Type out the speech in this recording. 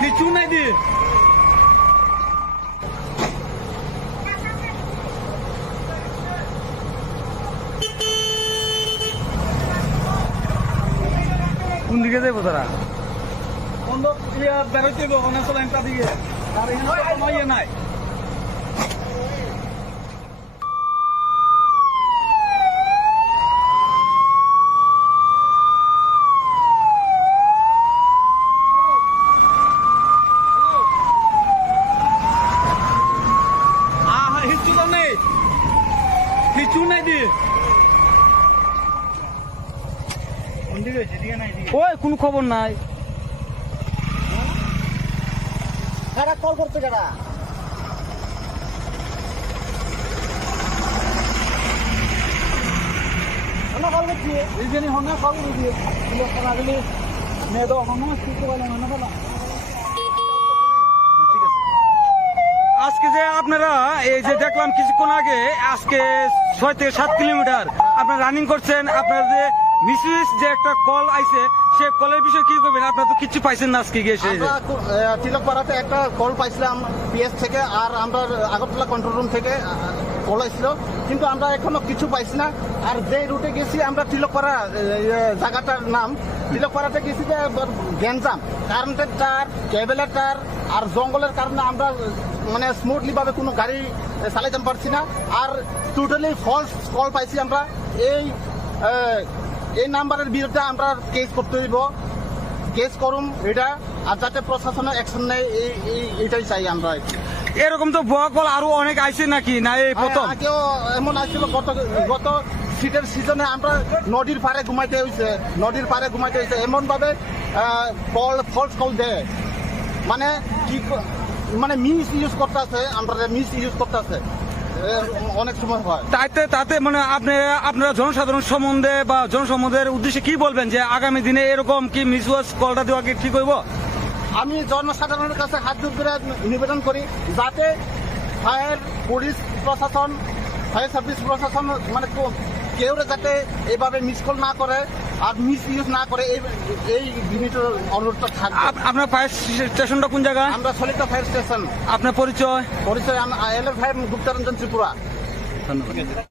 কিছু নাই দি কোন দিকে যাবো তারা বন্ধ বেরোতে অনেক লাইনটা দিকে আর এখানে কোনো ইয়ে নাই কিছু নাই দি ওই কোন খবর নাই কারা কল করছে কারা কল করছি এই জন্য হন্যা কল দিয়ে মেয়ে তো হন্যা শিখতে পারলাম না আজকে যে আপনারা এই যে দেখলাম কিছুক্ষণ আগে আজকে 6 থেকে 7 কিলোমিটার আপনারা রানিং করছেন আপনার যে মিসইউজ যে একটা কল আইছে সে কলের বিষয়ে কি করবেন আপনারা তো কিছু পাইছেন না আজকে গিয়ে তিলকপাড়াতে একটা কল পাইছিলাম পিএস থেকে আর আমরা আগরতলা কন্ট্রোল রুম থেকে কল আসছিল কিন্তু আমরা এখনো কিছু পাইছি না আর যে রুটে গেছি আমরা তিলকপাড়া জায়গাটার নাম তিলকপাড়াতে গেছি যে গ্যাঞ্জাম কারেন্টের তার কেবেলের তার আর জঙ্গলের কারণে আমরা মানে স্মুথলি ভাবে কোনো গাড়ি চালাইতে পারছি না আর টোটালি ফলস কল পাইছি আমরা এই নাম্বারের বিরুদ্ধে আমরা কেস করতে দিব কেস করুন এটা আর যাতে প্রশাসনের অ্যাকশন নেয় এইটাই চাই আমরা এরকম তো ভুয়া কল আরো অনেক আইছে নাকি না এই প্রথম আগেও এমন আসছিল গত শীতের সিজনে আমরা নদীর পাড়ে ঘুমাইতে হয়েছে এমন ভাবে কল ফলস কল দেয় মানে কি মানে মিস ইউজ করতে আছে আমরা মিস ইউজ করতে আছে অনেক সময় হয় তাতে মানে আপনারা জনসাধারণ সম্বন্ধে বা জনসম্বন্ধের উদ্দেশ্যে কি বলবেন যে আগামী দিনে এরকম কি মিসইউজ কলটা দেওয়া কি ঠিক হইব আমি জনসাধারণের কাছে হাত জোড় করে নিবেদন করি যাতে ফায়ার পুলিশ প্রশাসন ফায়ার সার্ভিস প্রশাসন মানে কেউ যাতে এইভাবে মিস কল না করে আর মিস ইউজ না করে এই জিনিসের অনুরোধটা থাকবে আপনার ফায়ার স্টেশনটা কোন জায়গা আমরা সলিতা ফায়ার স্টেশন আপনার পরিচয় আমি এলএফ ফায়ার গুপ্তারঞ্জন ত্রিপুরা ধন্যবাদ